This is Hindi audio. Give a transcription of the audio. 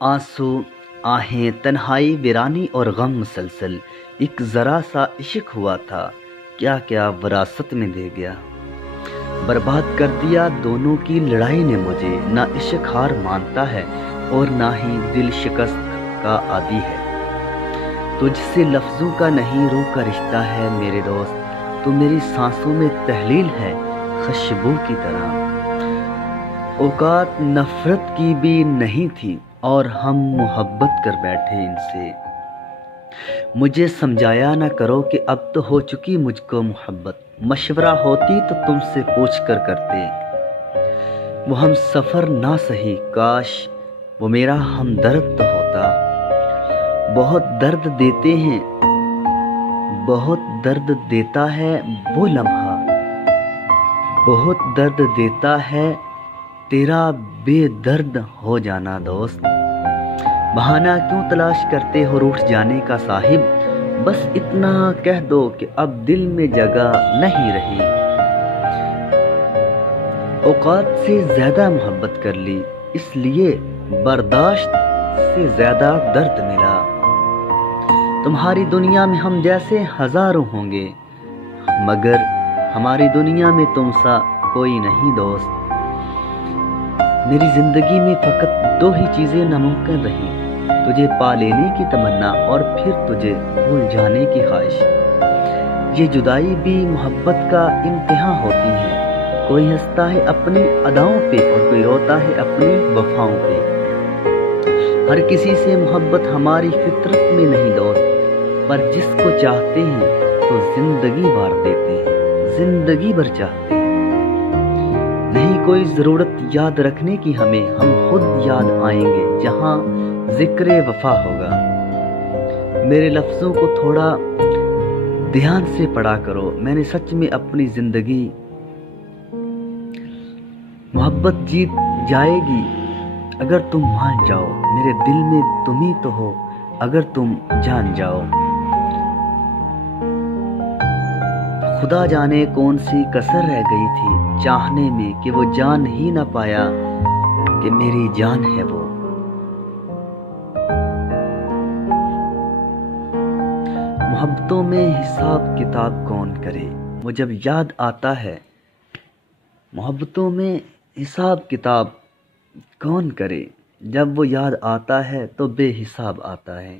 आंसू, आहें, तन्हाई, वीरानी और गम मुसलसल। एक ज़रा सा इश्क हुआ था, क्या क्या विरासत में दे गया। बर्बाद कर दिया दोनों की लड़ाई ने मुझे। ना इश्क हार मानता है और ना ही दिल शिकस्त का आदी है। तुझसे लफ्ज़ों का नहीं रूह का रिश्ता है मेरे दोस्त। तू मेरी सांसों में तहलील है खुशबू की तरह। औकात नफ़रत की भी नहीं थी और हम मोहब्बत कर बैठे इनसे। मुझे समझाया ना करो कि अब तो हो चुकी मुझको मोहब्बत। मशवरा होती तो तुमसे पूछ कर करते। वो हम सफ़र ना सही, काश वो मेरा हमदर्द तो होता। बहुत दर्द देते हैं, बहुत दर्द देता है वो लम्हा। बहुत दर्द देता है तेरा बेदर्द हो जाना दोस्त। बहाना क्यों तलाश करते हो रूठ जाने का साहिब। बस इतना कह दो कि अब दिल में जगह नहीं रही। औकात से ज़्यादा मोहब्बत कर ली, इसलिए बर्दाश्त से ज़्यादा दर्द मिला। तुम्हारी दुनिया में हम जैसे हज़ारों होंगे, मगर हमारी दुनिया में तुम सा कोई नहीं दोस्त। मेरी ज़िंदगी में फ़कत दो ही चीज़ें नामुमकिन रही, तुझे पा लेने की तमन्ना और फिर तुझे भूल जाने की ख्वाहिश। ये जुदाई भी मोहब्बत का इम्तिहान होती है। कोई हंसता है अपनी अदाओं पे और कोई रोता है अपनी वफाओं पे। हर किसी से मोहब्बत हमारी फितरत में नहीं दोस्त, पर जिसको चाहते हैं तो ज़िंदगी भर देते हैं, ज़िंदगी भर चाहते हैं। नहीं कोई ज़रूरत याद रखने की हमें, हम खुद याद आएंगे जहाँ ज़िक्र वफा होगा। मेरे लफ्ज़ों को थोड़ा ध्यान से पढ़ा करो। मैंने सच में अपनी ज़िंदगी मोहब्बत जीत जाएगी अगर तुम मान जाओ। मेरे दिल में तुम ही तो हो अगर तुम जान जाओ। खुदा जाने कौन सी कसर रह गई थी चाहने में कि वो जान ही ना पाया कि मेरी जान है वो। मोहब्बतों में हिसाब किताब कौन करे, वो जब याद आता है। मोहब्बतों में हिसाब किताब कौन करे, जब वो याद आता है तो बेहिसाब आता है।